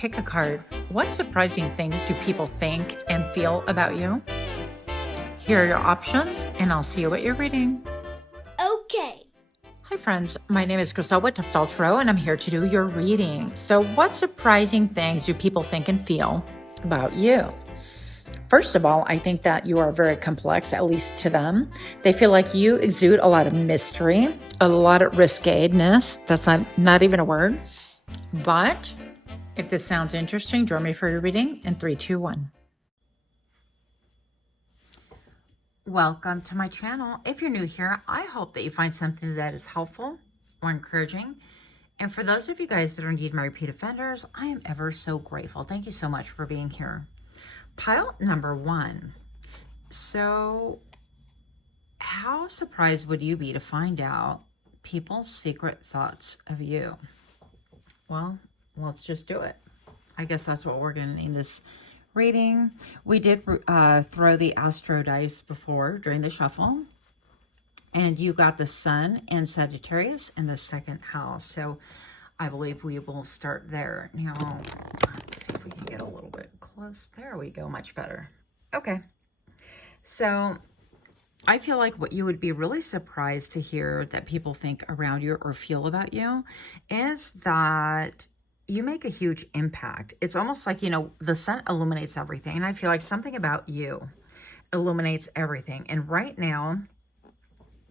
pick a card. What surprising things do people think and feel about you? Here are your options, and I'll see you at your reading. Okay. Hi friends, my name is Griselle with Untitled Chapter, and I'm here to do your reading. So what surprising things do people think and feel about you? First of all, I think that you are very complex, at least to them. They feel like you exude a lot of mystery, a lot of risqueness. That's not even a word. But if this sounds interesting, join me for your reading in 3, 2, 1. Welcome to my channel. If you're new here, I hope that you find something that is helpful or encouraging. And for those of you guys that are indeed my repeat offenders, I am ever so grateful. Thank you so much for being here. Pile number 1. So how surprised would you be to find out people's secret thoughts of you? Well, let's just do it. I guess that's what we're going to name this reading. We did throw the astro dice before during the shuffle, and you got the Sun and Sagittarius in the second house. So I believe we will start there. Now, let's see if we can get a little bit close. There we go. Much better. Okay. So I feel like what you would be really surprised to hear that people think around you or feel about you is that you make a huge impact. It's almost like, the sun illuminates everything. And I feel like something about you illuminates everything. And right now,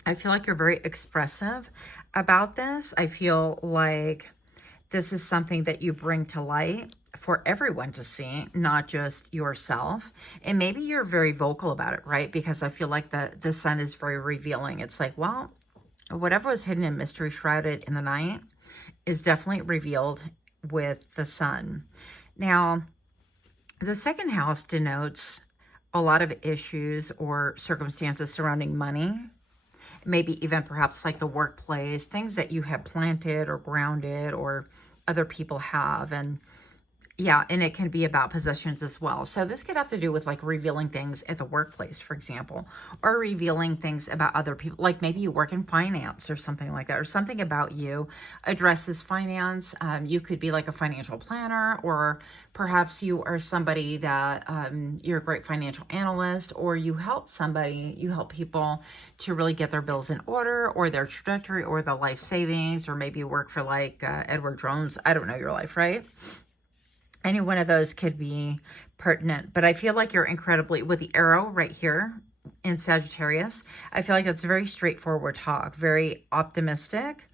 I feel like you're very expressive about this. I feel like this is something that you bring to light for everyone to see, not just yourself. And maybe you're very vocal about it, right? Because I feel like the sun is very revealing. It's like, well, whatever was hidden in mystery, shrouded in the night, is definitely revealed with the sun. Now, the second house denotes a lot of issues or circumstances surrounding money, maybe even perhaps like the workplace, things that you have planted or grounded or other people have. And yeah, and it can be about possessions as well. So this could have to do with like revealing things at the workplace, for example, or revealing things about other people. Like maybe you work in finance or something like that, or something about you addresses finance. You could be like a financial planner, or perhaps you are somebody that you're a great financial analyst, or you help people to really get their bills in order, or their trajectory, or their life savings, or maybe you work for like Edward Jones. I don't know your life, right? Any one of those could be pertinent, but I feel like you're incredibly, with the arrow right here in Sagittarius, I feel like it's very straightforward talk, very optimistic.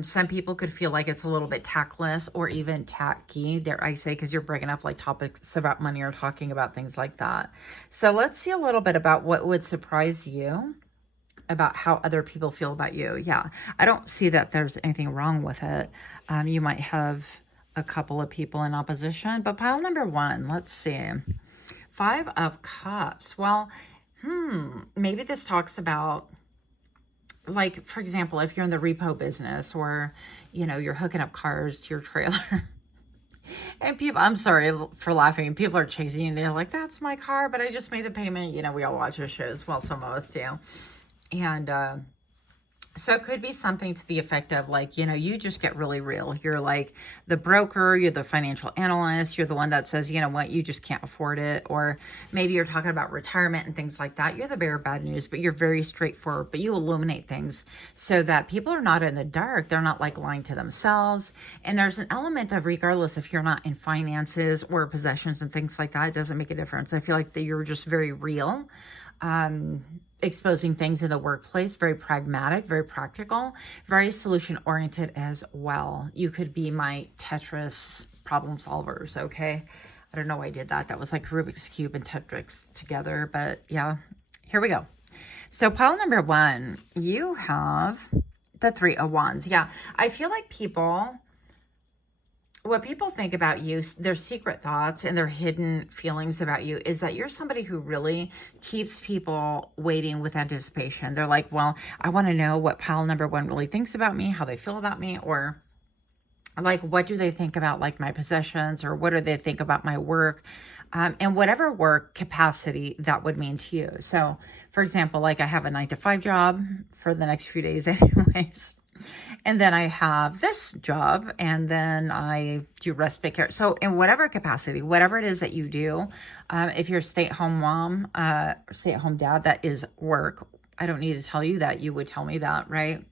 Some people could feel like it's a little bit tactless or even tacky, dare I say, because you're bringing up like topics about money or talking about things like that. So let's see a little bit about what would surprise you about how other people feel about you. Yeah, I don't see that there's anything wrong with it. You might have a couple of people in opposition, but pile number 1, let's see. 5 of Cups. Well, maybe this talks about, like, for example, if you're in the repo business, or, you're hooking up cars to your trailer and people, I'm sorry for laughing, people are chasing you, they're like, that's my car, but I just made the payment. We all watch those shows. Well, some of us do. And, so it could be something to the effect of like, you just get really real. You're like the broker, you're the financial analyst, you're the one that says, you know what, you just can't afford it. Or maybe you're talking about retirement and things like that. You're the bearer of bad news, but you're very straightforward, but you illuminate things so that people are not in the dark. They're not like lying to themselves. And there's an element of, regardless if you're not in finances or possessions and things like that, it doesn't make a difference. I feel like that you're just very real. Exposing things in the workplace, very pragmatic, very practical, very solution-oriented as well. You could be my Tetris problem solvers, okay? I don't know why I did that. That was like Rubik's Cube and Tetris together, but yeah, here we go. So pile number 1, you have the 3 of Wands. Yeah, I feel like what people think about you, their secret thoughts and their hidden feelings about you, is that you're somebody who really keeps people waiting with anticipation. They're like, well, I want to know what pile number 1 really thinks about me, how they feel about me, or like, what do they think about like my possessions, or what do they think about my work, and whatever work capacity that would mean to you. So for example, like I have a 9-to-5 job for the next few days anyways. And then I have this job, and then I do respite care. So in whatever capacity, whatever it is that you do, if you're a stay-at-home mom, stay-at-home dad, that is work. I don't need to tell you that. You would tell me that, right?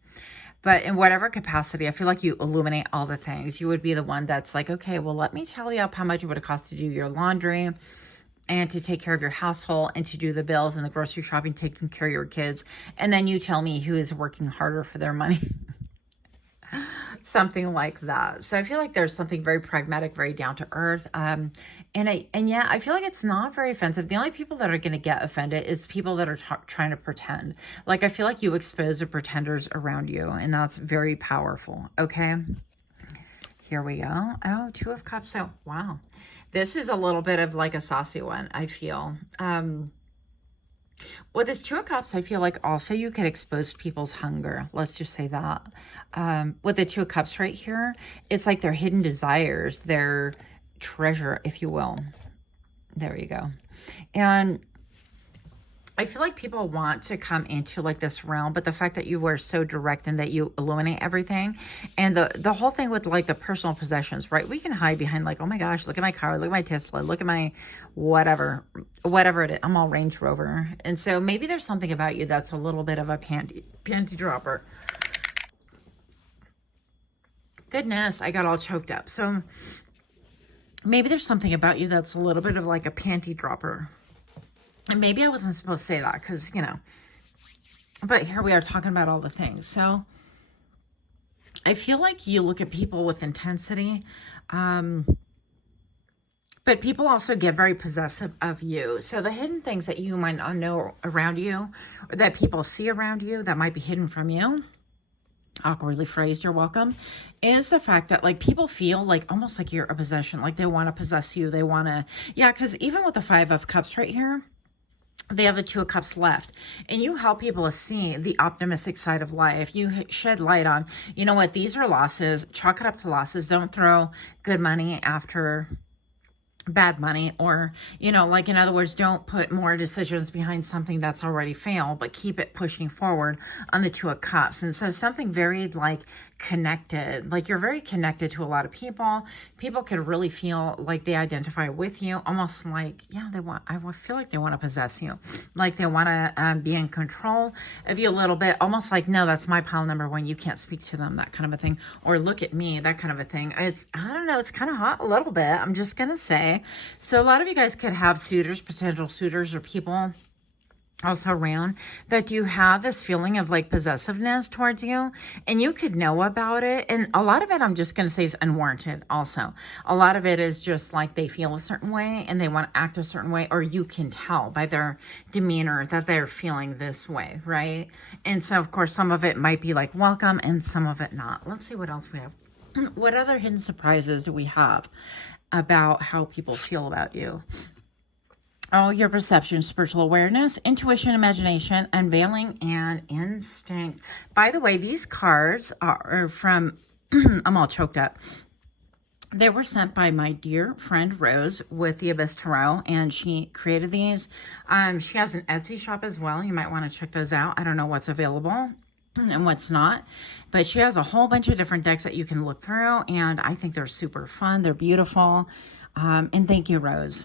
But in whatever capacity, I feel like you illuminate all the things. You would be the one that's like, okay, well, let me tally up how much it would have cost to do your laundry and to take care of your household and to do the bills and the grocery shopping, taking care of your kids. And then you tell me who is working harder for their money. Something like that. So I feel like there's something very pragmatic, very down to earth. And yeah, I feel like it's not very offensive. The only people that are going to get offended is people that are trying to pretend. Like, I feel like you expose the pretenders around you, and that's very powerful. Okay. Here we go. Oh, Two of Cups. So, wow. This is a little bit of like a saucy one, I feel. With this Two of Cups, I feel like also you could expose people's hunger. Let's just say that. With the Two of Cups right here, it's like their hidden desires, their treasure, if you will. There you go. And I feel like people want to come into like this realm, but the fact that you were so direct and that you illuminate everything, and the whole thing with like the personal possessions, right? We can hide behind like, oh my gosh, look at my car, look at my Tesla, look at my whatever it is. I'm all Range Rover. And so maybe there's something about you that's a little bit of a panty dropper. Goodness, I got all choked up. So maybe there's something about you that's a little bit of like a panty dropper. And maybe I wasn't supposed to say that because, you know, but here we are talking about all the things. So I feel like you look at people with intensity, but people also get very possessive of you. So the hidden things that you might not know around you, or that people see around you that might be hidden from you, awkwardly phrased, you're welcome, is the fact that like people feel like almost like you're a possession, like they want to possess you. They want to, yeah, because even with the Five of Cups right here, they have the Two of Cups left, and you help people to see the optimistic side of life. You shed light on, you know what, these are losses. Chalk it up to losses. Don't throw good money after bad money, or, you know, like in other words, don't put more decisions behind something that's already failed, but keep it pushing forward on the Two of Cups. And so something very like connected, like you're very connected to a lot of people. People could really feel like they identify with you, almost like, yeah, I feel like they want to possess you, like they want to be in control of you a little bit, almost like, no, that's my pile number one, you can't speak to them, that kind of a thing, or look at me, that kind of a thing. I don't know, it's kind of hot a little bit, I'm just gonna say. So a lot of you guys could have suitors, potential suitors, or people also around that you have this feeling of like possessiveness towards you, and you could know about it. And a lot of it, I'm just going to say, is unwarranted. Also, a lot of it is just like they feel a certain way and they want to act a certain way, or you can tell by their demeanor that they're feeling this way, right? And so of course some of it might be like welcome and some of it not. Let's see what else we have. What other hidden surprises do we have about how people feel about you? Oh, your perception, spiritual awareness, intuition, imagination, unveiling, and instinct. By the way, these cards are from, I'm all choked up. They were sent by my dear friend Rose with the Abyss Tarot, and she created these. She has an Etsy shop as well. You might want to check those out. I don't know what's available and what's not, but she has a whole bunch of different decks that you can look through, and I think they're super fun. They're beautiful. And thank you, Rose.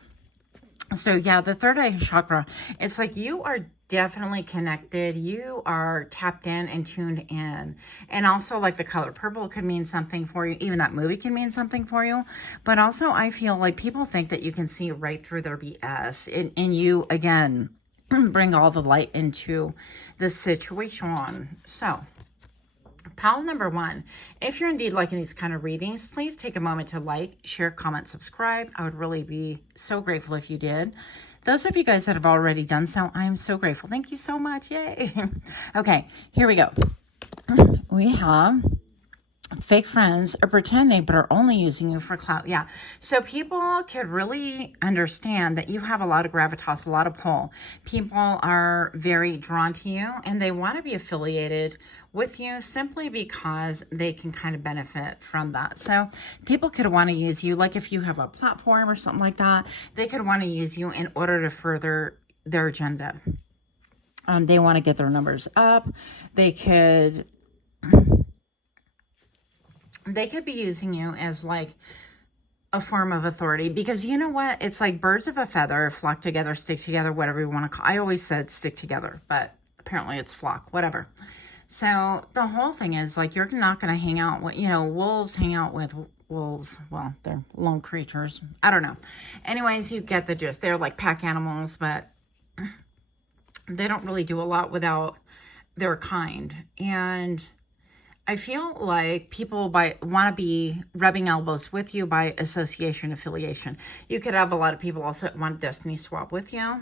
So yeah, the third eye chakra, it's like you are definitely connected. You are tapped in and tuned in. And also like the color purple could mean something for you. Even that movie can mean something for you. But also I feel like people think that you can see right through their BS. And you, again, bring all the light into the situation. So pile number one, if you're indeed liking these kind of readings, please take a moment to like, share, comment, subscribe. I would really be so grateful if you did. Those of you guys that have already done so, I am so grateful. Thank you so much. Yay. Okay, here we go. We have fake friends are pretending but are only using you for clout. Yeah, so people could really understand that you have a lot of gravitas, a lot of pull. People are very drawn to you and they want to be affiliated with you simply because they can kind of benefit from that. So people could want to use you, like if you have a platform or something like that, they could want to use you in order to further their agenda. They want to get their numbers up. They could they could be using you as like a form of authority, because you know what? It's like birds of a feather flock together, stick together, whatever you want to call. I always said stick together, but apparently it's flock, whatever. So the whole thing is like, you're not going to hang out with, wolves hang out with wolves. Well, they're lone creatures. I don't know. Anyways, you get the gist. They're like pack animals, but they don't really do a lot without their kind. And I feel like people want to be rubbing elbows with you by association, affiliation. You could have a lot of people also want destiny swap with you.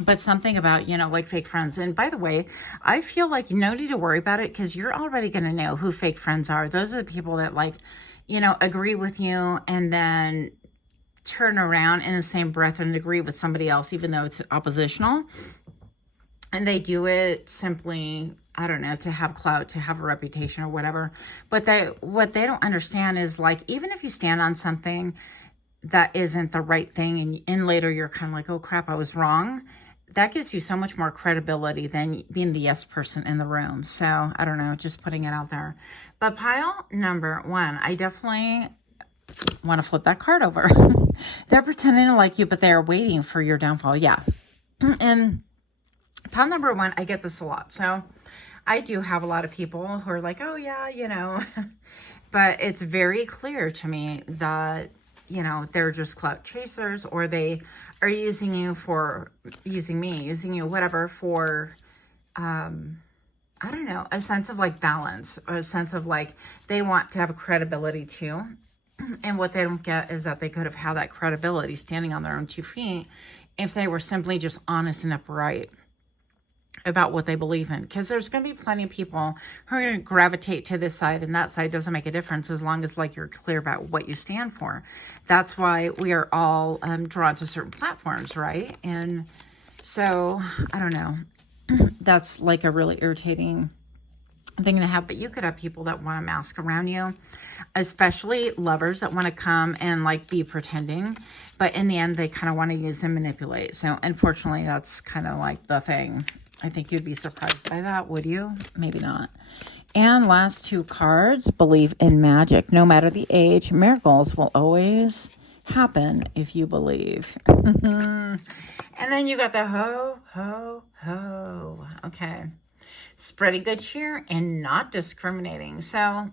But something about, like fake friends. And by the way, I feel like no need to worry about it, because you're already going to know who fake friends are. Those are the people that like, agree with you and then turn around in the same breath and agree with somebody else, even though it's oppositional. And they do it simply, I don't know, to have clout, to have a reputation or whatever. But what they don't understand is like, even if you stand on something that isn't the right thing and later you're kind of like, oh crap, I was wrong, that gives you so much more credibility than being the yes person in the room. So I don't know, just putting it out there. But pile number 1, I definitely want to flip that card over. They're pretending to like you, but they're waiting for your downfall. Yeah. And pile number 1, I get this a lot. So I do have a lot of people who are like, oh yeah, but it's very clear to me that, they're just clout chasers, or they are using you, whatever, for, I don't know, a sense of like balance, or a sense of like, they want to have a credibility too. And what they don't get is that they could have had that credibility standing on their own 2 feet if they were simply just honest and upright about what they believe in. Because there's going to be plenty of people who are going to gravitate to this side, and that side doesn't make a difference as long as like you're clear about what you stand for. That's why we are all drawn to certain platforms, right? And so I don't know, that's like a really irritating thing to have. But you could have people that want to mask around you, especially lovers that want to come and like be pretending, but in the end they kind of want to use and manipulate. So unfortunately, that's kind of like the thing. I think you'd be surprised by that, would you? Maybe not. And last 2 cards, believe in magic. No matter the age, miracles will always happen if you believe. And then you got the ho, ho, ho. Okay. Spreading good cheer and not discriminating. So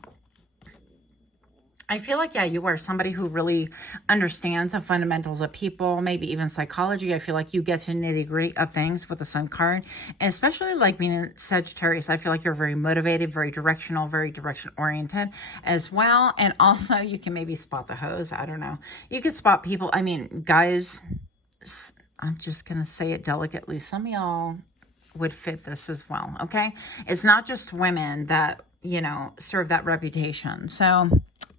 I feel like, yeah, you are somebody who really understands the fundamentals of people, maybe even psychology. I feel like you get to nitty-gritty of things with the Sun card. And especially like being in Sagittarius, I feel like you're very motivated, very directional, very direction-oriented as well. And also you can maybe spot the hoes. I don't know. You can spot people. I mean, guys, I'm just going to say it delicately. Some of y'all would fit this as well, okay? It's not just women that, serve that reputation. So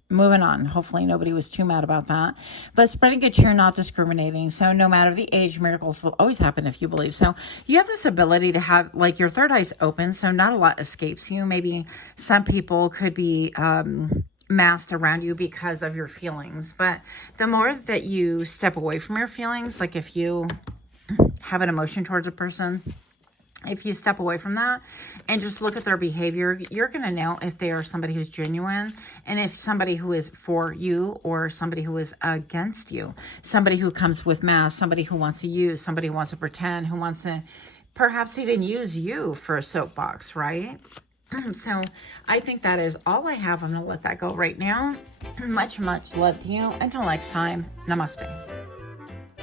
moving on. Hopefully nobody was too mad about that. But spreading good cheer, not discriminating. So no matter the age, miracles will always happen if you believe. So you have this ability to have like your third eye's open, so not a lot escapes you. Maybe some people could be masked around you because of your feelings. But the more that you step away from your feelings, like if you have an emotion towards a person, if you step away from that and just look at their behavior, you're going to know if they are somebody who's genuine, and if somebody who is for you or somebody who is against you, somebody who comes with masks, somebody who wants to use, somebody who wants to pretend, who wants to perhaps even use you for a soapbox, right? So I think that is all I have. I'm going to let that go right now. Much, much love to you. Until next time, namaste.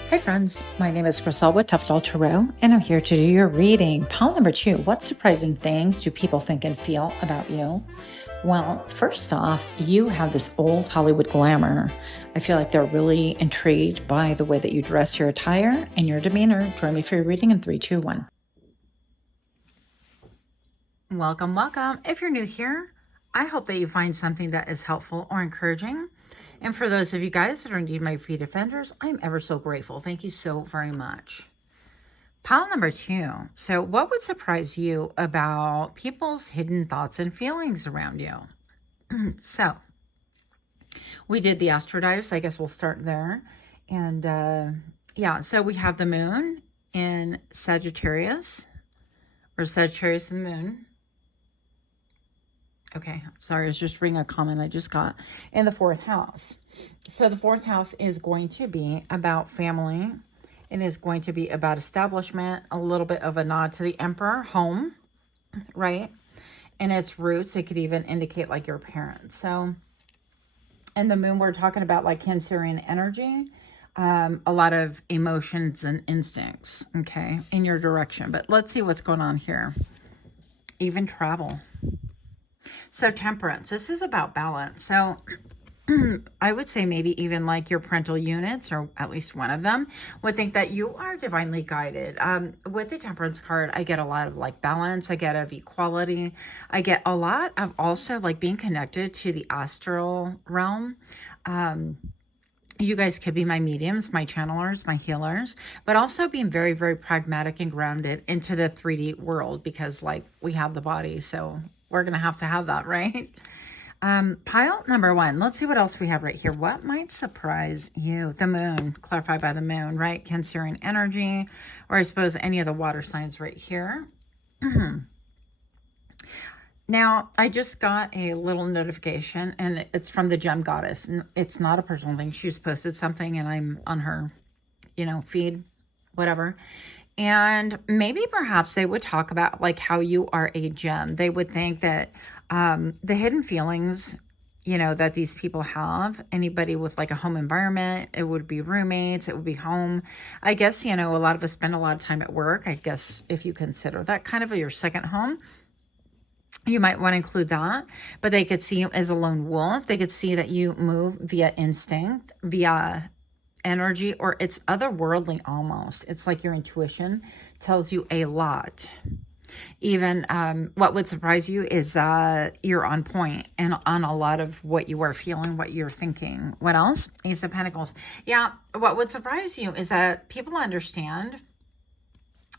Hi friends, my name is Griselle with Tuftal Tarot, and I'm here to do your reading. Pile number 2, what surprising things do people think and feel about you? Well, first off, you have this old Hollywood glamour. I feel like they're really intrigued by the way that you dress, your attire, and your demeanor. Join me for your reading in 3, 2, 1. Welcome, welcome. If you're new here, I hope that you find something that is helpful or encouraging. And for those of you guys that are indeed my free defenders, I'm ever so grateful. Thank you so very much. Pile number 2. So what would surprise you about people's hidden thoughts and feelings around you? So we did the Astrodice. I guess we'll start there. And yeah, so we have the moon in Sagittarius, or Sagittarius and the moon. Okay, sorry, I was just reading a comment I just got. In the fourth house. So the fourth house is going to be about family. It is going to be about establishment, a little bit of a nod to the emperor, home, right? And its roots, it could even indicate like your parents. So in the moon, we're talking about like Cancerian energy, a lot of emotions and instincts, okay, in your direction. But let's see what's going on here. Even travel. So temperance, this is about balance. So I would say maybe even like your parental units, or at least one of them, would think that you are divinely guided. With the temperance card, I get a lot of like balance. I get of equality. I get a lot of also like being connected to the astral realm. You guys could be my mediums, my channelers, my healers, but also being very, very pragmatic and grounded into the 3D world, because like we have the body. So we're going to have that, right? Pile number one. Let's see what else we have right here. What might surprise you? The moon, clarified by the moon, right? Cancerian energy, or I suppose any of the water signs right here. Now, I just got a little notification, and it's from the Gem Goddess. And it's not a personal thing. She's posted something, and I'm on her, feed, whatever. And maybe perhaps they would talk about like how you are a gem. They would think that the hidden feelings, that these people have, anybody with like a home environment, it would be roommates, it would be home. I guess, a lot of us spend a lot of time at work. I guess if you consider that kind of your second home, you might want to include that. But they could see you as a lone wolf. They could see that you move via instinct, via energy, or it's otherworldly almost. It's like your intuition tells you a lot. Even what would surprise you is you're on point and on a lot of what you are feeling, what you're thinking. What else? Ace of Pentacles. Yeah, what would surprise you is that people understand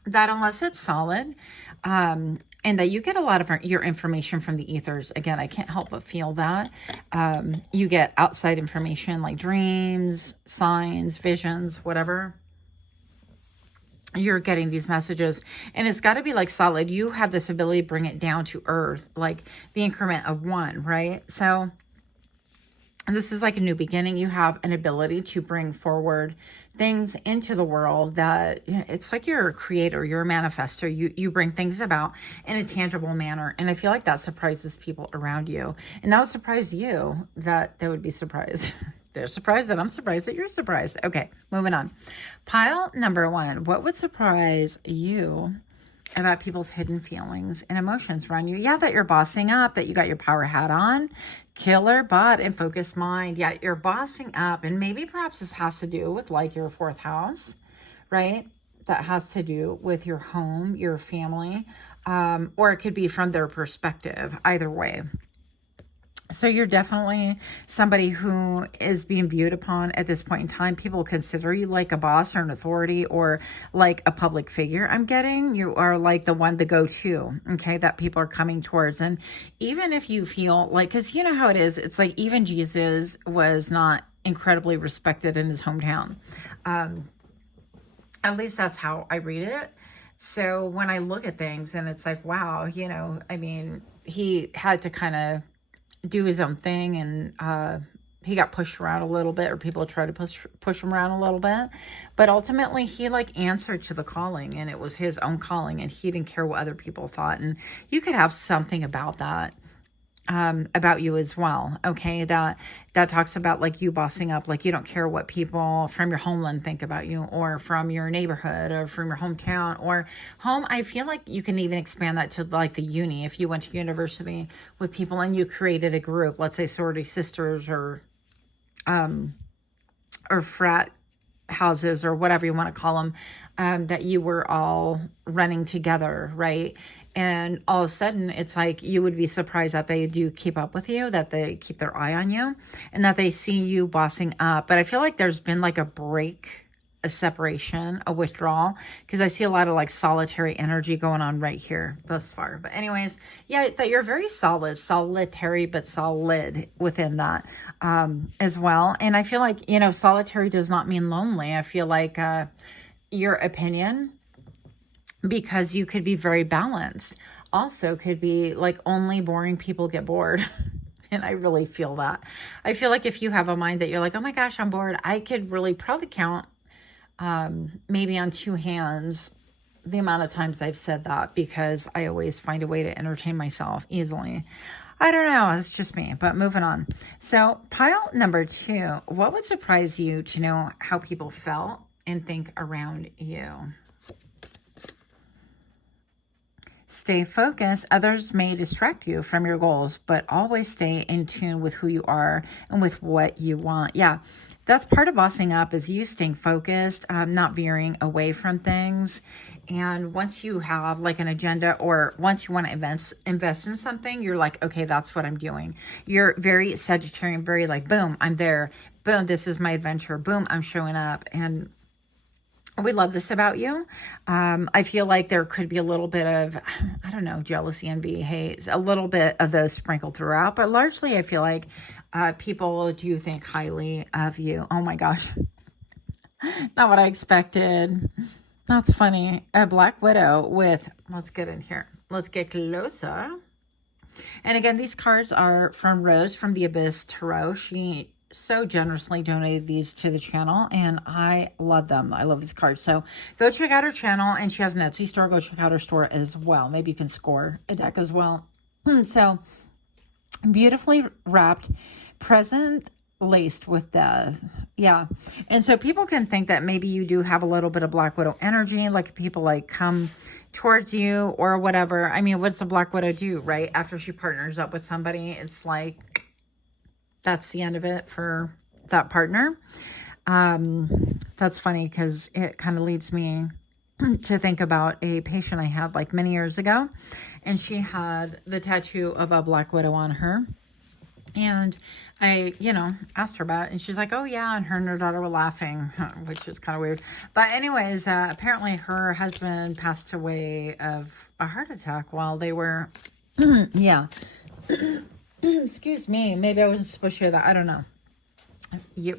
that unless it's solid, and that you get a lot of your information from the ethers. Again, I can't help but feel that. You get outside information like dreams, signs, visions, whatever. You're getting these messages, and it's got to be like solid. You have this ability to bring it down to earth, like the increment of one, right? So this is like a new beginning. You have an ability to bring forward things into the world that it's like you're a creator, you're a manifester. You bring things about in a tangible manner. And I feel like that surprises people around you. And that would surprise you that they would be surprised. They're surprised that I'm surprised that you're surprised. Okay, moving on. Pile number one. What would surprise you about people's hidden feelings and emotions around you? Yeah, that you're bossing up, that you got your power hat on, killer butt and focused mind. Yeah, you're bossing up, and maybe perhaps this has to do with like your fourth house, right? That has to do with your home, your family, or it could be from their perspective, either way. So you're definitely somebody who is being viewed upon at this point in time. People consider you like a boss or an authority or like a public figure. I'm getting you are like the one to go to, okay, that people are coming towards. And even if you feel like, because you know how it is, it's like even Jesus was not incredibly respected in his hometown. At least that's how I read it. So when I look at things and it's like, wow, I mean, he had to kind of do his own thing, and he got pushed around a little bit, or people tried to push him around a little bit, but ultimately he like answered to the calling, and it was his own calling, and he didn't care what other people thought. And you could have something about that about you as well, okay, that talks about like you bossing up, like you don't care what people from your homeland think about you, or from your neighborhood, or from your hometown, or home. I feel like you can even expand that to like the uni. If you went to university with people and you created a group, let's say sorority sisters, or frat houses, or whatever you want to call them, that you were all running together, right? And all of a sudden, it's like you would be surprised that they do keep up with you, that they keep their eye on you, and that they see you bossing up. But I feel like there's been like a break, a separation, a withdrawal, because I see a lot of like solitary energy going on right here thus far. But anyways, yeah, that you're very solitary, but solid within that as well. And I feel like, solitary does not mean lonely. I feel like your opinion, because you could be very balanced. also could be like only boring people get bored. And I really feel that. I feel like if you have a mind that you're like, oh my gosh, I'm bored, I could really probably count maybe on two hands the amount of times I've said that, because I always find a way to entertain myself easily. I don't know. It's just me, but moving on. So pile number 2, what would surprise you to know how people felt and think around you? Stay focused. Others may distract you from your goals, but always stay in tune with who you are and with what you want. Yeah, that's part of bossing up, is you staying focused, not veering away from things. And once you have like an agenda, or once you want to invest in something, you're like, okay, that's what I'm doing. You're very Sagittarian, very like, boom, I'm there. Boom, this is my adventure. Boom, I'm showing up. And we love this about you. I feel like there could be a little bit of, I don't know, jealousy, envy, hate, a little bit of those sprinkled throughout. But largely, I feel like people do think highly of you. Oh my gosh. Not what I expected. That's funny. A Black Widow with, let's get in here. Let's get closer. And again, these cards are from Rose from the Abyss Tarot. She so generously donated these to the channel, and I love them. I love these cards. So go check out her channel, and she has an Etsy store. Go check out her store as well. Maybe you can score a deck as well. So beautifully wrapped present laced with death. Yeah. And so people can think that maybe you do have a little bit of Black Widow energy, like people like come towards you or whatever. I mean, what's the Black Widow do, right? After she partners up with somebody, it's like, that's the end of it for that partner. That's funny, because it kind of leads me to think about a patient I had like many years ago, and she had the tattoo of a Black Widow on her. And I, asked her about it, and she's like, oh yeah. And her and her daughter were laughing, which is kind of weird. But anyways, apparently her husband passed away of a heart attack while they were, yeah. Excuse me. Maybe I wasn't supposed to share that. I don't know.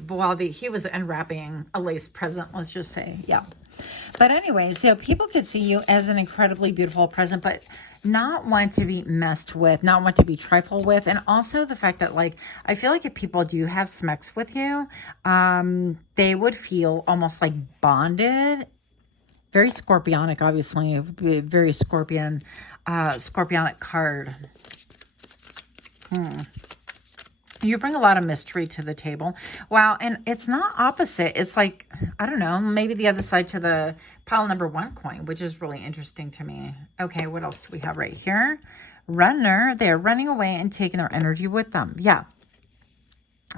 While he was unwrapping a lace present, let's just say. Yeah. But anyways, people could see you as an incredibly beautiful present, but not want to be messed with, not want to be trifled with. And also the fact that, like, I feel like if people do have smecks with you, they would feel almost like bonded. Very scorpionic, obviously. Very scorpionic card. You bring a lot of mystery to the table. Wow. And it's not opposite. It's like, I don't know, maybe the other side to the pile number 1 coin, which is really interesting to me. Okay, what else do we have right here? Runner. They're running away and taking their energy with them. Yeah.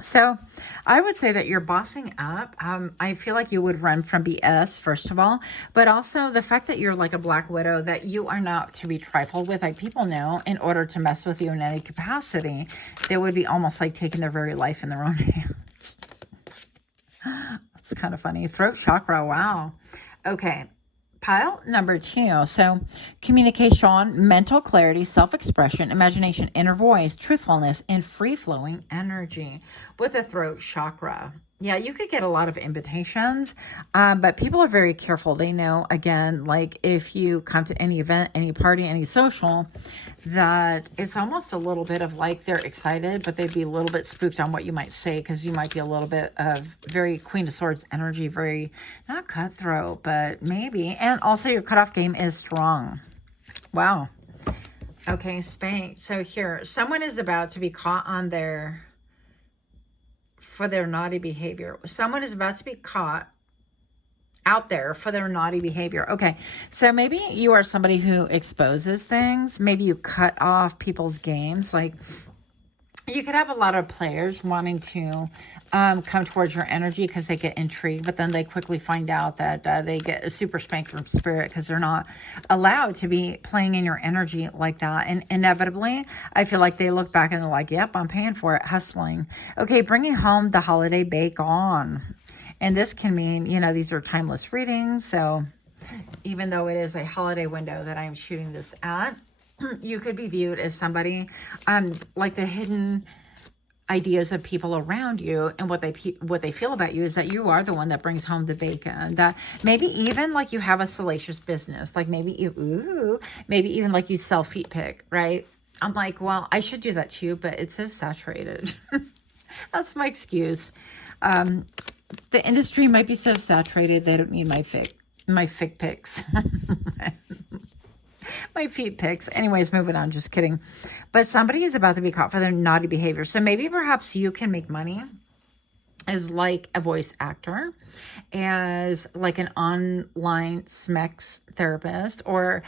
So I would say that you're bossing up. I feel like you would run from BS, first of all, but also the fact that you're like a Black Widow, that you are not to be trifled with. Like, people know in order to mess with you in any capacity, they would be almost like taking their very life in their own hands. That's kind of funny. Throat chakra. Wow. Okay. Pile number 2. So communication, mental clarity, self-expression, imagination, inner voice, truthfulness, and free-flowing energy with the throat chakra. Yeah, you could get a lot of invitations, but people are very careful. They know, again, like if you come to any event, any party, any social, that it's almost a little bit of like they're excited, but they'd be a little bit spooked on what you might say, because you might be a little bit of very Queen of Swords energy, very, not cutthroat, but maybe. And also your cutoff game is strong. Wow. Okay, Spain. So here, someone is about to be caught on for their naughty behavior. Someone is about to be caught out there for their naughty behavior. Okay, so maybe you are somebody who exposes things. Maybe you cut off people's games. Like, you could have a lot of players wanting to come towards your energy because they get intrigued, but then they quickly find out that they get a super spank from spirit, because they're not allowed to be playing in your energy like that. And inevitably, I feel like they look back and they're like, yep, I'm paying for it, hustling. Okay, bringing home the holiday bake on. And this can mean, these are timeless readings. So even though it is a holiday window that I'm shooting this at, you could be viewed as somebody like the hidden ideas of people around you and what they feel about you is that you are the one that brings home the bacon. That maybe even like you have a salacious business, like maybe even like you sell feet pick, right? I'm like, well, I should do that too, but it's so saturated. That's my excuse. The industry might be so saturated they don't need my fig picks. My feet pics. Anyways, moving on. Just kidding. But somebody is about to be caught for their naughty behavior. So maybe perhaps you can make money as like a voice actor, as like an online SMEX therapist, or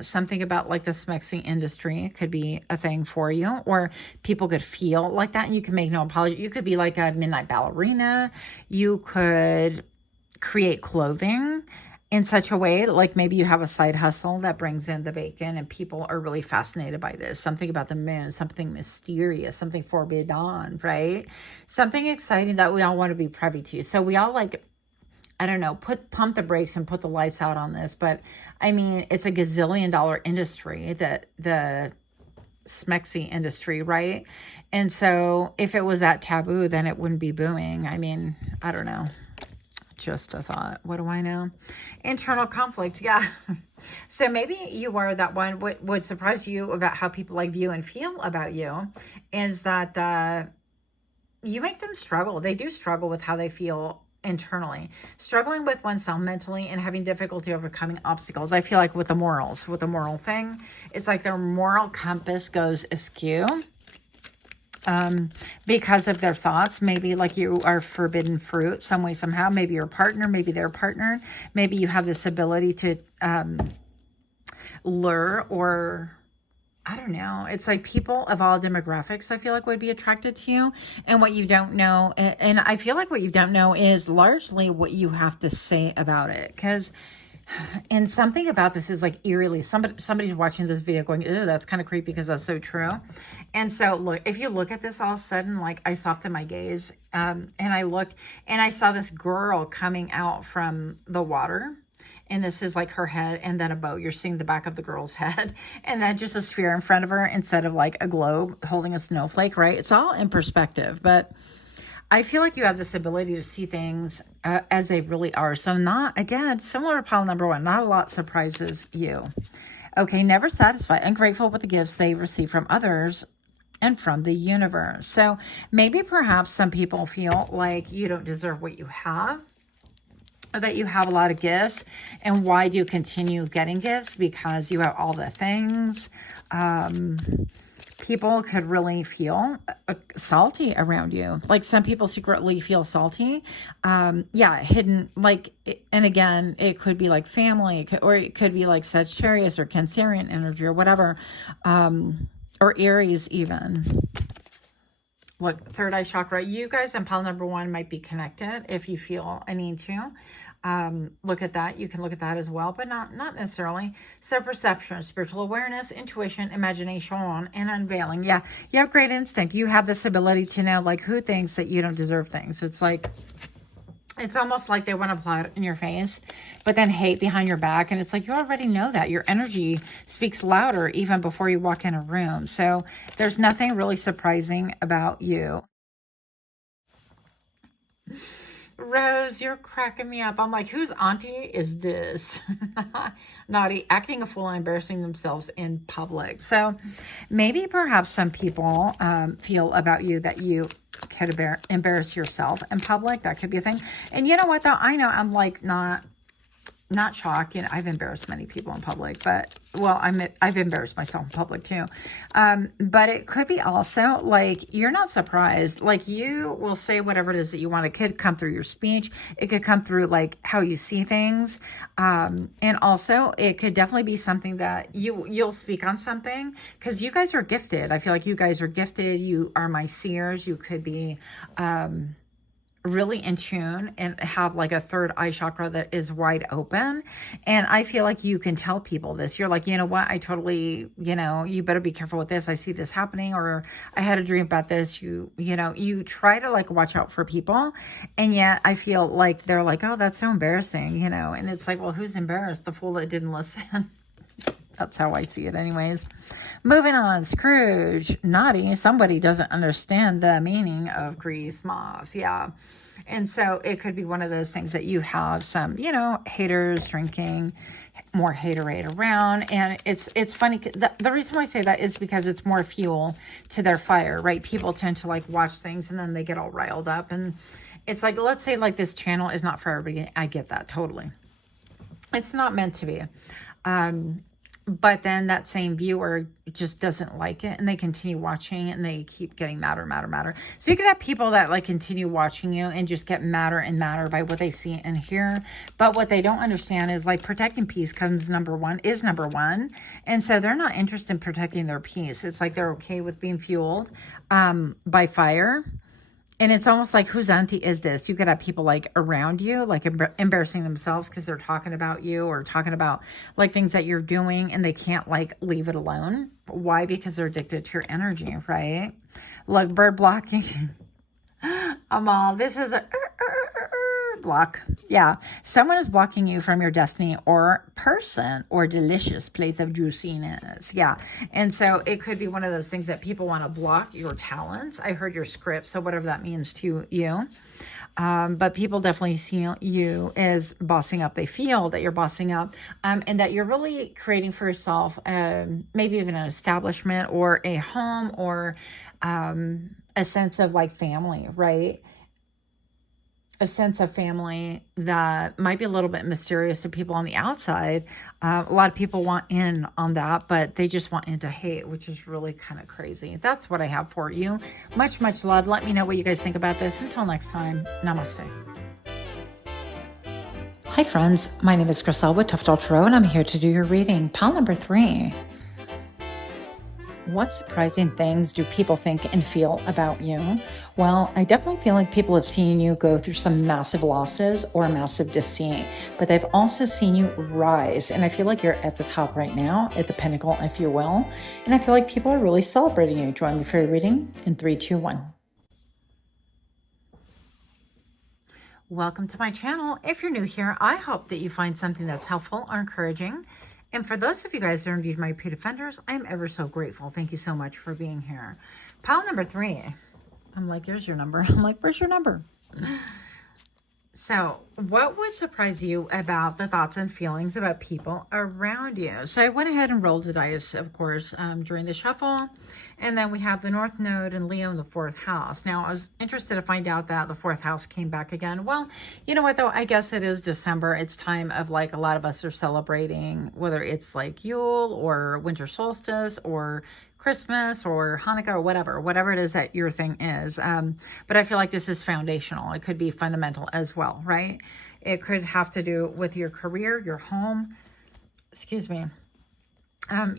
something about like the SMEXing industry could be a thing for you, or people could feel like that and you can make no apology. You could be like a midnight ballerina. You could create clothing in such a way, like maybe you have a side hustle that brings in the bacon and people are really fascinated by this. Something about the moon, something mysterious, something forbidden, right? Something exciting that we all want to be privy to. So we all like, I don't know, pump the brakes and put the lights out on this. But I mean, it's a gazillion-dollar industry, that the smexy industry, right? And so if it was that taboo, then it wouldn't be booming. I mean, I don't know. Just a thought. What do I know? Internal conflict. Yeah. So maybe you are that one. What would surprise you about how people like view and feel about you is that you make them struggle. They do struggle with how they feel internally, struggling with oneself mentally and having difficulty overcoming obstacles. I feel like with the moral thing, it's like their moral compass goes askew. Because of their thoughts. Maybe like you are forbidden fruit some way, somehow. Maybe your partner, maybe their partner. Maybe you have this ability to lure, or I don't know. It's like people of all demographics, I feel like, would be attracted to you. And what you don't know, and I feel like what you don't know is largely what you have to say about it. Because and something about this is like eerily, somebody's watching this video going, ew, that's kind of creepy because that's so true. And so look, if you look at this all of a sudden, like I softened my gaze and I looked and I saw this girl coming out from the water. And this is like her head and then a boat. You're seeing the back of the girl's head and then just a sphere in front of her instead of like a globe holding a snowflake, right? It's all in perspective, but I feel like you have this ability to see things as they really are. So not, again, similar to pile number one, not a lot surprises you. Okay, never satisfied, ungrateful with the gifts they receive from others and from the universe. So maybe perhaps some people feel like you don't deserve what you have, or that you have a lot of gifts. And why do you continue getting gifts? Because you have all the things. People could really feel salty around you. Like some people secretly feel salty. Hidden, like, and again, it could be like family, or it could be like Sagittarius or Cancerian energy or whatever, or Aries even. Look, third eye chakra, you guys and pile number one might be connected if you feel a need to. Look at that. You can look at that as well, but not necessarily. So perception, spiritual awareness, intuition, imagination, and unveiling. Yeah, you have great instinct. You have this ability to know like who thinks that you don't deserve things. It's like, it's almost like they want to apply it in your face, but then hate behind your back. And it's like, you already know that. Your energy speaks louder even before you walk in a room. So there's nothing really surprising about you. Rose, you're cracking me up. I'm like, whose auntie is this? Naughty, acting a fool, embarrassing themselves in public. So maybe perhaps some people feel about you that you could embarrass yourself in public. That could be a thing. And you know what, though? I know I'm like not shocked. You know, I've embarrassed many people in public, but well, I've embarrassed myself in public too. But it could be also like, you're not surprised. Like you will say whatever it is that you want. It could come through your speech. It could come through like how you see things. And also it could definitely be something that you'll speak on something, because you guys are gifted. I feel like you guys are gifted. You are my seers. You could be, really in tune and have like a third eye chakra that is wide open. And I feel like you can tell people this. You're like, you know what? I totally, you better be careful with this. I see this happening, or I had a dream about this. You try to like watch out for people. And yet I feel like they're like, oh, that's so embarrassing, and it's like, well, who's embarrassed? The fool that didn't listen. That's how I see it anyways. Moving on, Scrooge, naughty. Somebody doesn't understand the meaning of Christmas. Yeah. And so it could be one of those things that you have some, haters drinking more haterade around. And it's funny. The reason why I say that is because it's more fuel to their fire, right? People tend to like watch things and then they get all riled up. And it's like, let's say like this channel is not for everybody. I get that totally. It's not meant to be. But then that same viewer just doesn't like it and they continue watching and they keep getting madder. So you could have people that like continue watching you and just get madder and madder by what they see and hear. But what they don't understand is like protecting peace is number one. And so they're not interested in protecting their peace. It's like they're okay with being fueled by fire. And it's almost like, whose auntie is this? You could have people like around you, like embarrassing themselves because they're talking about you or talking about like things that you're doing and they can't like leave it alone. Why? Because they're addicted to your energy, right? Like bird blocking. Amal, this is a block. Yeah. Someone is blocking you from your destiny or person or delicious place of juiciness. Yeah. And so it could be one of those things that people want to block your talents. I heard your script. So whatever that means to you. But people definitely see you as bossing up. They feel that you're bossing up and that you're really creating for yourself maybe even an establishment or a home or a sense of like family, right? A sense of family that might be a little bit mysterious to people on the outside. A lot of people want in on that, but they just want into hate, which is really kind of crazy. That's what I have for you. Much love. Let me know what you guys think about this. Until next time, namaste. Hi friends, my name is Griselle with Tough Doll Tarot, and I'm here to do your reading. Pile number 3. What surprising things do people think and feel about you? Well, I definitely feel like people have seen you go through some massive losses or massive deceit, but they've also seen you rise. And I feel like you're at the top right now, at the pinnacle, if you will. And I feel like people are really celebrating you. Join me for your reading in 3, 2, 1. Welcome to my channel. If you're new here, I hope that you find something that's helpful or encouraging. And for those of you guys that are indeed my repeat offenders, I am ever so grateful. Thank you so much for being here. Pile number 3. I'm like, there's your number. I'm like, where's your number? So what would surprise you about the thoughts and feelings about people around you? So I went ahead and rolled the dice, of course, during the shuffle. And then we have the North Node and Leo in the 4th house. Now, I was interested to find out that the 4th house came back again. Well, you know what, though? I guess it is December. It's time of, like, a lot of us are celebrating, whether it's, like, Yule or winter solstice or Christmas or Hanukkah or whatever it is that your thing is. But I feel like this is foundational. It could be fundamental as well, right? It could have to do with your career, your home,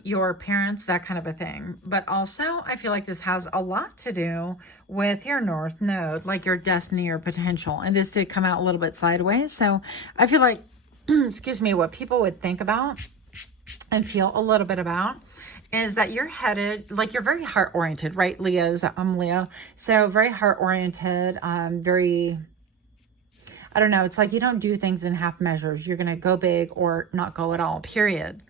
your parents, that kind of a thing. But also, I feel like this has a lot to do with your North Node, like your destiny or potential. And this did come out a little bit sideways. So I feel like, what people would think about and feel a little bit about is that you're headed, like you're very heart-oriented, right? I'm Leo. So very heart-oriented, very... I don't know. It's like you don't do things in half measures. You're going to go big or not go at all, period.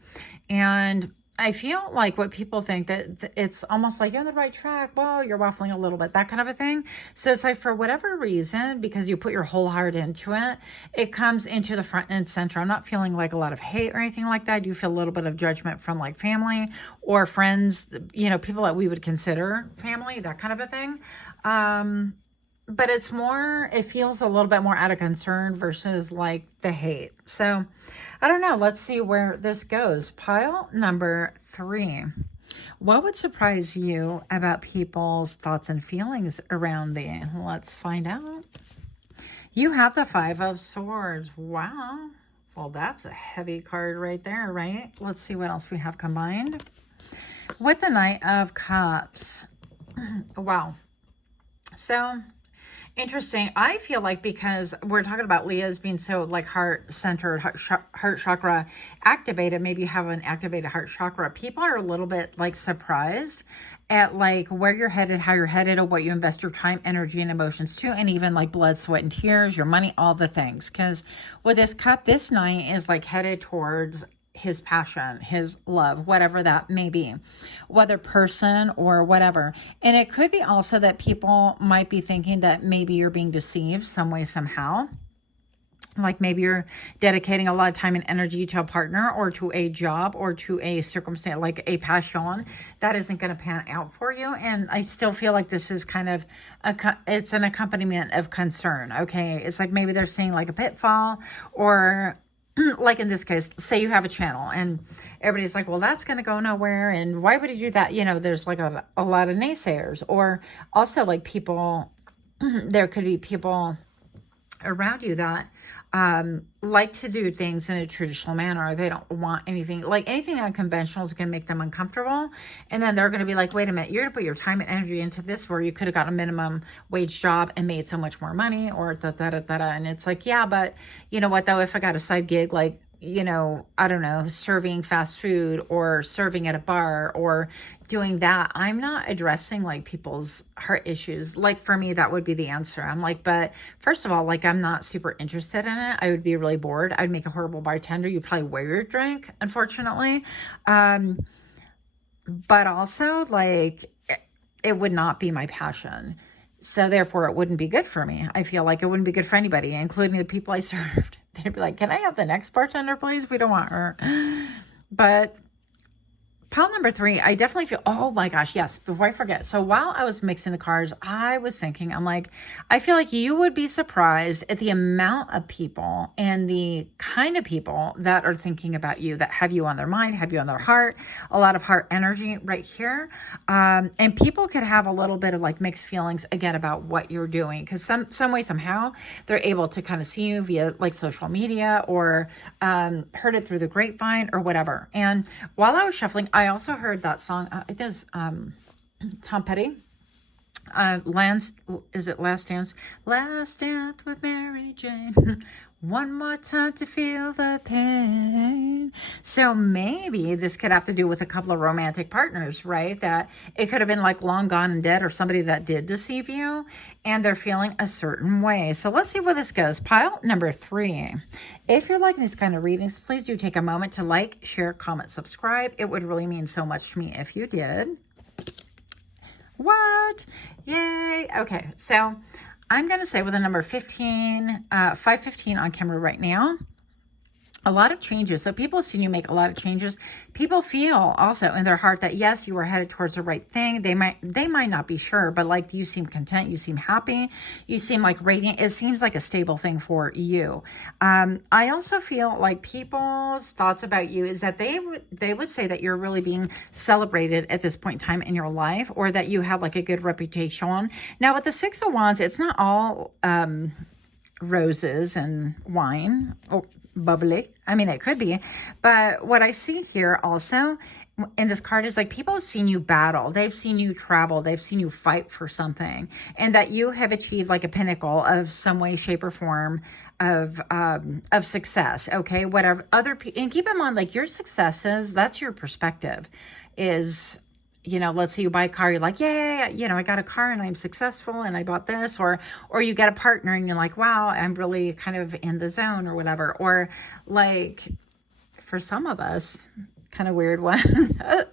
And I feel like what people think that it's almost like you're on the right track. Well, you're waffling a little bit, that kind of a thing. So it's like for whatever reason, because you put your whole heart into it, it comes into the front and center. I'm not feeling like a lot of hate or anything like that. I do feel a little bit of judgment from like family or friends, people that we would consider family, that kind of a thing. But it's more, it feels a little bit more out of concern versus like the hate. So I don't know. Let's see where this goes. Pile number 3. What would surprise you about people's thoughts and feelings around thee? Let's find out. You have the 5 of Swords. Wow. Well, that's a heavy card right there, right? Let's see what else we have combined. With the Knight of Cups. Wow. So... interesting. I feel like because we're talking about Leo's being so like heart-centered, heart chakra activated, maybe you have an activated heart chakra, people are a little bit like surprised at like where you're headed, how you're headed, or what you invest your time, energy, and emotions to, and even like blood, sweat, and tears, your money, all the things. Because with this cup, this knight is like headed towards his passion, his love, whatever that may be, whether person or whatever. And it could be also that people might be thinking that maybe you're being deceived some way, somehow. Like maybe you're dedicating a lot of time and energy to a partner or to a job or to a circumstance, like a passion that isn't going to pan out for you. And I still feel like this is kind of it's an accompaniment of concern. Okay. It's like maybe they're seeing like a pitfall, or like in this case, say you have a channel and everybody's like, well, that's going to go nowhere. And why would he do that? There's like a lot of naysayers, or also like people, there could be people around you that like to do things in a traditional manner. They don't want anything unconventional is going to make them uncomfortable. And then they're going to be like, wait a minute, you're going to put your time and energy into this where you could have got a minimum wage job and made so much more money, or And it's like, yeah, but you know what though, if I got a side gig, like, I don't know, serving fast food or serving at a bar or doing that, I'm not addressing like people's heart issues. Like for me, that would be the answer. I'm like, but first of all, like I'm not super interested in it. I would be really bored. I'd make a horrible bartender. You'd probably wear your drink, unfortunately. But also like it would not be my passion. So therefore it wouldn't be good for me. I feel like it wouldn't be good for anybody, including the people I served. They'd be like, can I have the next bartender, please? We don't want her. But pile number 3, I definitely feel, oh my gosh, yes, before I forget. So while I was mixing the cards, I was thinking, I'm like, I feel like you would be surprised at the amount of people and the kind of people that are thinking about you, that have you on their mind, have you on their heart, a lot of heart energy right here. And people could have a little bit of like mixed feelings again about what you're doing, because some way, somehow they're able to kind of see you via like social media or heard it through the grapevine or whatever. And while I was shuffling, I also heard that song. It does Tom Petty. Is it Last Dance? Last Dance with Mary Jane. One more time to feel the pain. So maybe this could have to do with a couple of romantic partners, right? That it could have been like long gone and dead, or somebody that did deceive you and they're feeling a certain way. So let's see where this goes. Pile number 3. If you're liking these kind of readings, please do take a moment to like, share, comment, subscribe. It would really mean so much to me if you did. What? Yay. Okay. So I'm going to say with a number 15, 515 on camera right now, a lot of changes. So people have seen you make a lot of changes. People feel also in their heart that yes, you are headed towards the right thing. They might not be sure, but like you seem content, you seem happy, you seem like radiant. It seems like a stable thing for you. I also feel like people's thoughts about you is that they would say that you're really being celebrated at this point in time in your life, or that you have like a good reputation. Now with the 6 of Wands, it's not all roses and wine. Oh, bubbly. I mean, it could be, but what I see here also in this card is like people have seen you battle, they've seen you travel, they've seen you fight for something, and that you have achieved like a pinnacle of some way, shape, or form of success. Okay, whatever other people, and keep in mind, like your successes, that's your perspective. Is let's say you buy a car, you're like, yay, I got a car and I'm successful and I bought this, or you get a partner and you're like, wow, I'm really kind of in the zone or whatever. Or like for some of us, kind of weird one,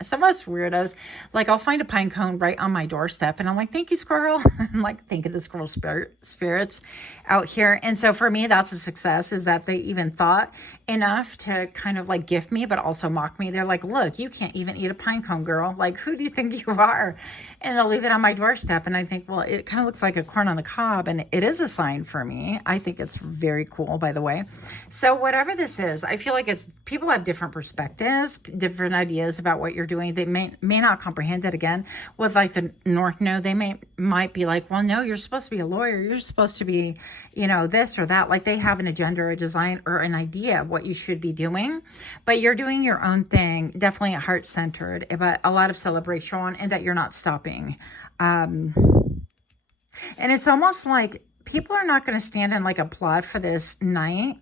some of us weirdos, like I'll find a pine cone right on my doorstep and I'm like, thank you, squirrel. I'm like, think of the squirrel spirits out here. And so for me, that's a success, is that they even thought enough to kind of like gift me, but also mock me. They're like, look, you can't even eat a pine cone, girl. Like, who do you think you are? And they'll leave it on my doorstep. And I think, well, it kind of looks like a corn on the cob. And it is a sign for me. I think it's very cool, by the way. So whatever this is, I feel like people have different perspectives, different ideas about what you're doing. They may not comprehend it. Again, with like the North Node, they might be like, well, no, you're supposed to be a lawyer. You're supposed to be, this or that. Like they have an agenda or a design or an idea of what you should be doing, but you're doing your own thing, definitely heart-centered, but a lot of celebration, and that you're not stopping. And it's almost like people are not going to stand and like applaud for this night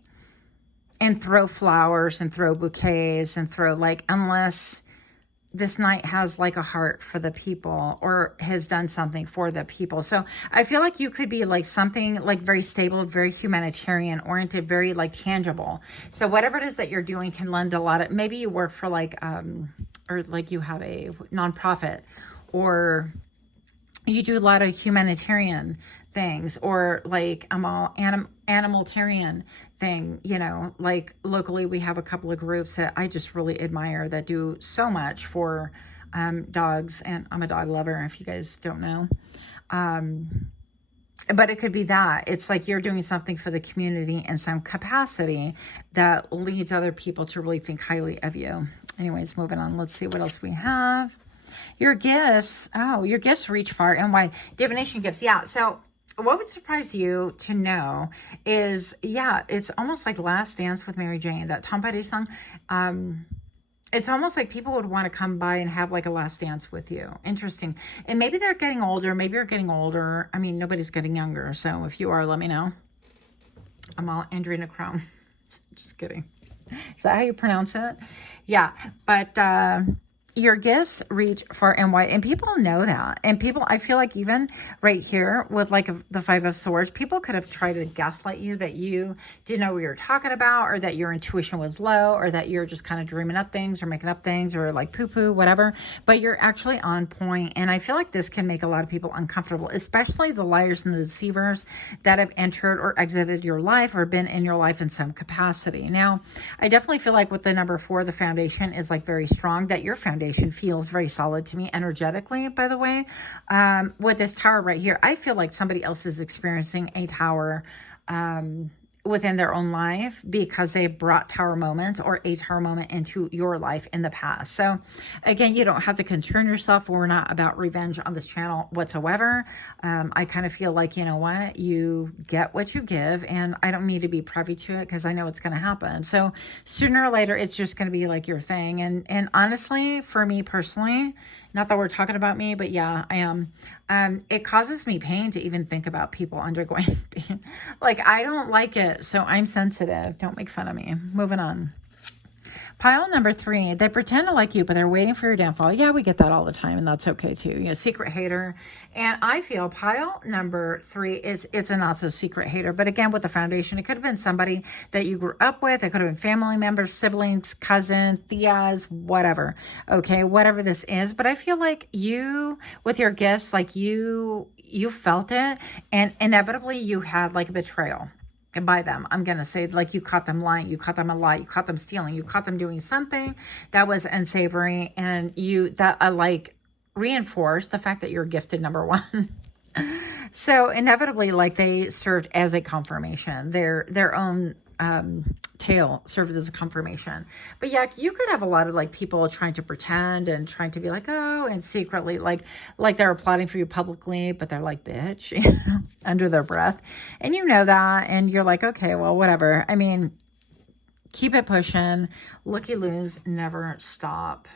and throw flowers and throw bouquets and throw unless this knight has like a heart for the people or has done something for the people. So I feel like you could be like something like very stable, very humanitarian oriented, very like tangible. So whatever it is that you're doing can lend a lot of, maybe you work for like, or like you have a nonprofit, or you do a lot of humanitarian things, or like I'm all animalitarian thing, you know, like locally we have a couple of groups that I just really admire that do so much for dogs, and I'm a dog lover if you guys don't know. But it could be that it's like you're doing something for the community in some capacity that leads other people to really think highly of you. Anyways, moving on. Let's see what else we have. Your gifts. Oh, your gifts reach far and wide. Divination gifts. Yeah. So what would surprise you to know is, yeah, it's almost like Last Dance with Mary Jane, that Tom Petty song. It's almost like people would want to come by and have like a last dance with you. Interesting. And maybe they're getting older. Maybe you're getting older. I mean, nobody's getting younger. So if you are, let me know. I'm all Andrina Chrome. Just kidding. Is that how you pronounce it? Yeah. But your gifts reach far and wide, and people know that. And people, I feel like even right here with like the Five of Swords, people could have tried to gaslight you that you didn't know what you were talking about, or that your intuition was low, or that you're just kind of dreaming up things or making up things or like poo-poo, whatever. But you're actually on point. And I feel like this can make a lot of people uncomfortable, especially the liars and the deceivers that have entered or exited your life or been in your life in some capacity. Now, I definitely feel like with the number 4, the foundation is like very strong, that your foundation feels very solid to me energetically, by the way. With this tower right here, I feel like somebody else is experiencing a tower within their own life because they brought tower moments or a tower moment into your life in the past. So again, you don't have to concern yourself. We're not about revenge on this channel whatsoever. I kind of feel like, you know what, you get what you give, and I don't need to be privy to it because I know it's going to happen. So sooner or later, it's just going to be like your thing. And honestly, for me personally, not that we're talking about me, but yeah, I am. It causes me pain to even think about people undergoing pain. Like, I don't like it, so I'm sensitive. Don't make fun of me. Moving on. Pile number 3, they pretend to like you, but they're waiting for your downfall. Yeah, we get that all the time, and that's okay too. You know, secret hater. And I feel pile number 3 it's a not so secret hater. But again, with the foundation, it could have been somebody that you grew up with. It could have been family members, siblings, cousins, tias, whatever. Okay, whatever this is. But I feel like you, with your gifts, like you felt it, and inevitably you had like a betrayal by them. I'm going to say, like, you caught them lying, you caught them a lie, you caught them stealing, you caught them doing something that was unsavory, and you, that like reinforced the fact that you're gifted, number 1. So inevitably, like, they served as a confirmation. Their own tale served as a confirmation. But yeah, you could have a lot of like people trying to pretend and trying to be like, oh, and secretly like they're applauding for you publicly, but they're like, bitch, you know, under their breath. And you know that, and you're like, okay, well, whatever. I mean, keep it pushing. Looky-loos never stop.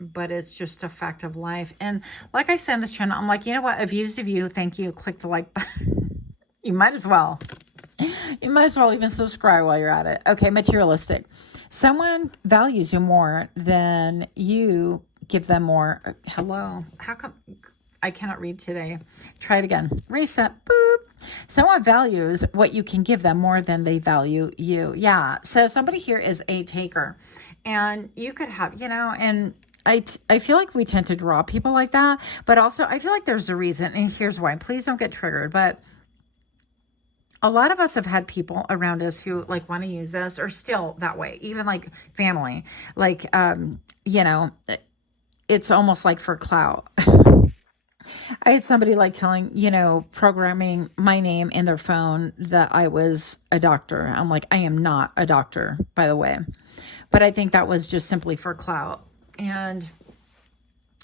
But it's just a fact of life. And like I said in this channel, I'm like, you know what? A view's a view. Thank you. Click the like button. You might as well. You might as well even subscribe while you're at it. Okay, materialistic. Someone values you more than you give them more. Hello. How come I cannot read today? Try it again. Reset. Boop. Someone values what you can give them more than they value you. Yeah. So somebody here is a taker. And you could have, you know, and I feel like we tend to draw people like that. But also, I feel like there's a reason. And here's why. Please don't get triggered. But a lot of us have had people around us who like want to use us, or still that way, even like family, like, you know, it's almost like for clout. I had somebody like telling, you know, programming my name in their phone that I was a doctor. I'm like, I am not a doctor, by the way. But I think that was just simply for clout. And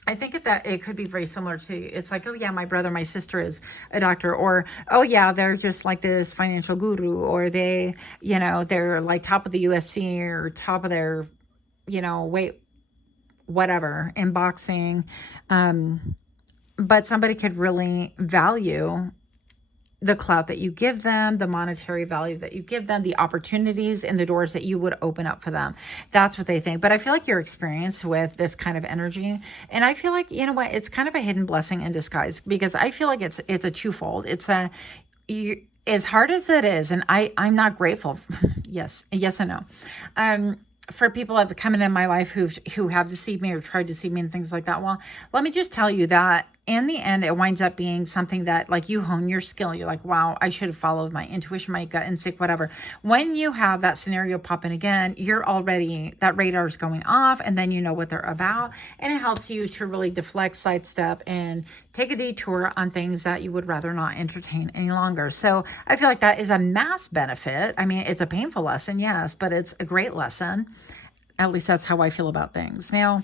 I think that it could be very similar to, it's like, oh yeah, my brother, my sister is a doctor, or, oh yeah, they're just like this financial guru, or they, you know, they're like top of the UFC or top of their, you know, weight, whatever, in boxing. But somebody could really value the clout that you give them, the monetary value that you give them, the opportunities and the doors that you would open up for them. That's what they think. But I feel like you're experienced with this kind of energy. And I feel like, you know what, it's kind of a hidden blessing in disguise, because I feel like it's a twofold. It's as hard as it is, and I'm not grateful. yes and no. For people that have come into my life who have deceived me or tried to deceive me and things like that. Well, let me just tell you that in the end, it winds up being something that, like, you hone your skill. You're like, wow, I should have followed my intuition, my gut instinct, whatever. When you have that scenario pop in again, you're already, that radar is going off, and then you know what they're about. And it helps you to really deflect, sidestep, and take a detour on things that you would rather not entertain any longer. So I feel like that is a mass benefit. I mean, it's a painful lesson, yes, but it's a great lesson. At least that's how I feel about things. Now,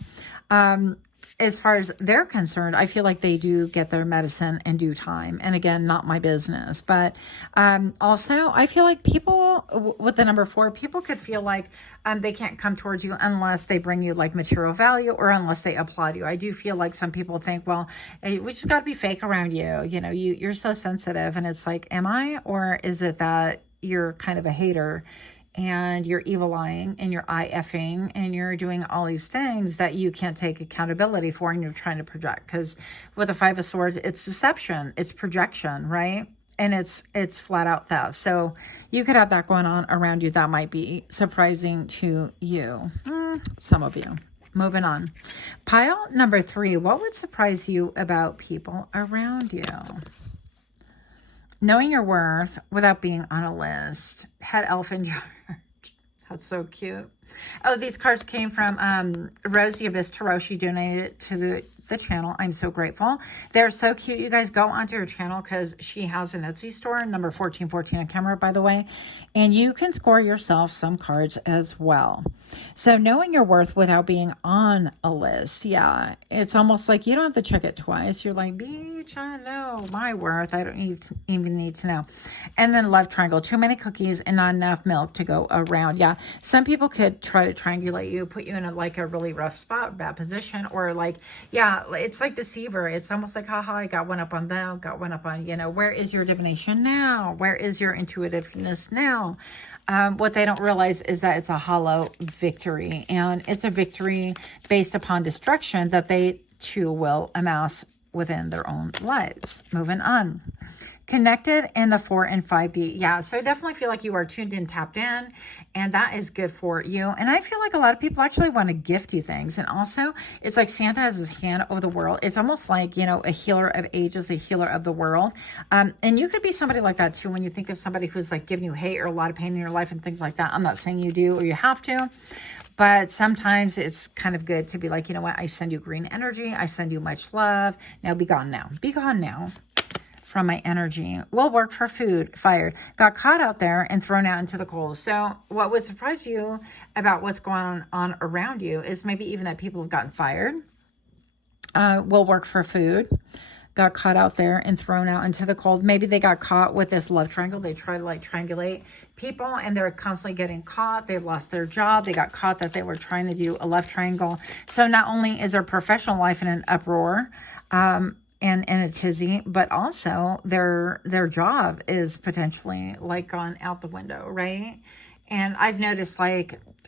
as far as they're concerned, I feel like they do get their medicine in due time. And again, not my business. But also, I feel like people with the number 4, people could feel like they can't come towards you unless they bring you like material value, or unless they applaud you. I do feel like some people think, well, hey, we just got to be fake around you. You know, you're so sensitive. And it's like, am I? Or is it that you're kind of a hater? And you're evil eyeing, and you're IFing, and you're doing all these things that you can't take accountability for, and you're trying to project. Because with the 5 of Swords, it's deception, it's projection, right? And it's flat out theft. So you could have that going on around you. That might be surprising to you, some of you. Moving on. Pile number 3, what would surprise you about people around you? Knowing your worth without being on a list. Head elf in charge. That's so cute. Oh, these cards came from Rosie Abyss Tarot. She donated it to the channel. I'm so grateful. They're so cute. You guys go onto her channel, because she has an Etsy store, number 1414 on camera, by the way. And you can score yourself some cards as well. So knowing your worth without being on a list. Yeah, it's almost like you don't have to check it twice. You're like, bitch, I know my worth. I don't even need to know. And then love triangle. Too many cookies and not enough milk to go around. Yeah, some people could try to triangulate you, put you in a really rough spot, bad position, or like, yeah, it's like deceiver. It's almost like, haha, I got one up on them, got one up on, where is your divination now? Where is your intuitiveness now? What they don't realize is that it's a hollow victory, and it's a victory based upon destruction that they too will amass within their own lives. Moving on. Connected in the 4 and 5D. Yeah, so I definitely feel like you are tuned in, tapped in, and that is good for you. And I feel like a lot of people actually want to gift you things. And also, it's like Santa has his hand over the world. It's almost like, a healer of ages, a healer of the world. And you could be somebody like that too, when you think of somebody who's like giving you hate or a lot of pain in your life and things like that. I'm not saying you do or you have to, but sometimes it's kind of good to be like, you know what? I send you green energy. I send you much love. Now be gone now. Be gone now from my energy. Will work for food. Fired. Got caught out there and thrown out into the cold. So what would surprise you about what's going on around you is maybe even that people have gotten fired. Will work for food. Got caught out there and thrown out into the cold. Maybe they got caught with this love triangle. They try to triangulate people, and they're constantly getting caught. They've lost their job. They got caught that they were trying to do a love triangle. So not only is their professional life in an uproar, and a tizzy, but also their job is potentially gone out the window, right? And I've noticed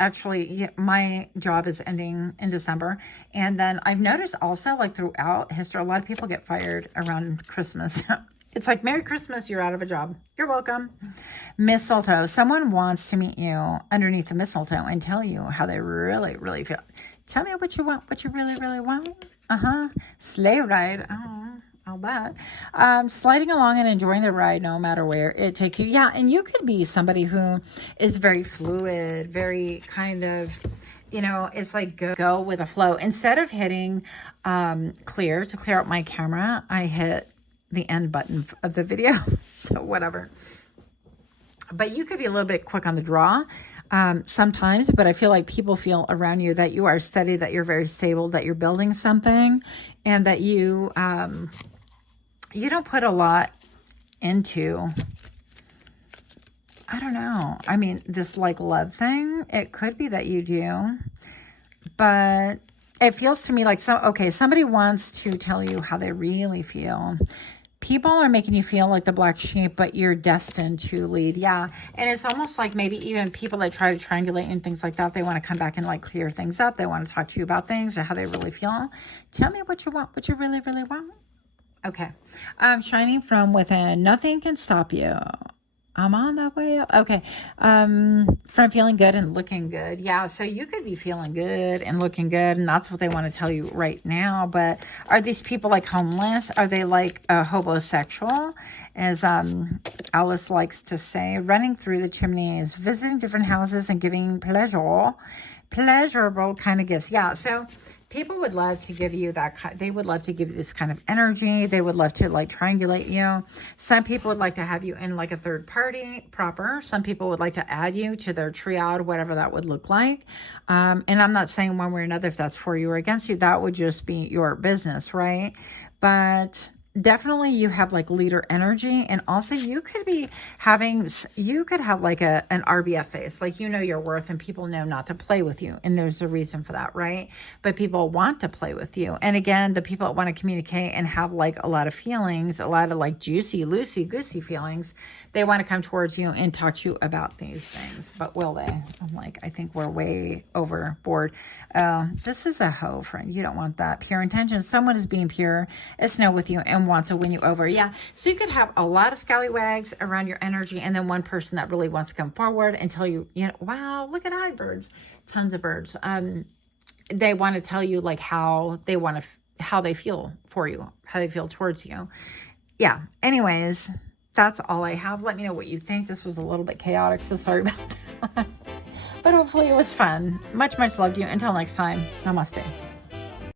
actually my job is ending in December. And then I've noticed also throughout history, a lot of people get fired around Christmas. It's like, Merry Christmas, you're out of a job. You're welcome. Mistletoe. Someone wants to meet you underneath the mistletoe and tell you how they really, really feel. Tell me what you want, what you really, really want. Sleigh ride. Oh, I'll bet. Sliding along and enjoying the ride no matter where it takes you. Yeah, and you could be somebody who is very fluid, very kind of, it's like go with the flow. Instead of hitting clear to clear out my camera, I hit the end button of the video. So whatever. But you could be a little bit quick on the draw. Sometimes, but I feel like people feel around you that you are steady, that you're very stable, that you're building something, and that you don't put a lot into, I don't know. I mean, this love thing, it could be that you do, but it feels to me like, somebody wants to tell you how they really feel. people are making you feel like the black sheep, but you're destined to lead. Yeah. And it's almost like maybe even people that try to triangulate and things like that, they want to come back and like clear things up. They want to talk to you about things or how they really feel. Tell me what you want, what you really, really want. Okay. Shining from within. Nothing can stop you. I'm on the way up. Okay. From feeling good and looking good. Yeah. So you could be feeling good and looking good. And that's what they want to tell you right now. But are these people like homeless? Are they like homosexual? As Alice likes to say, running through the chimneys, visiting different houses and giving pleasurable kind of gifts. Yeah. So people would love to give you that. They would love to give you this kind of energy. They would love to like triangulate you. Some people would like to have you in like a third party proper. Some people would like to add you to their triad, whatever that would look like. And I'm not saying one way or another if that's for you or against you. That would just be your business, right? But definitely you have like leader energy, and also you could have like an RBF face, like you know your worth and people know not to play with you, and there's a reason for that, right? But people want to play with you. And again, the people that want to communicate and have like a lot of feelings, a lot of like juicy, loosey goosey feelings, they want to come towards you and talk to you about these things. But will they? I'm like, I think we're way overboard. This is a hoe, friend. You don't want that. Pure intention. Someone is being pure as snow with you and wants to win you over. Yeah. So you could have a lot of scallywags around your energy, and then one person that really wants to come forward and tell you, wow, look at hi birds, tons of birds. They want to tell you like how they feel for you, how they feel towards you. Yeah. Anyways, that's all I have. Let me know what you think. This was a little bit chaotic, so sorry about that. But hopefully it was fun. Much, much love to you. Until next time, namaste.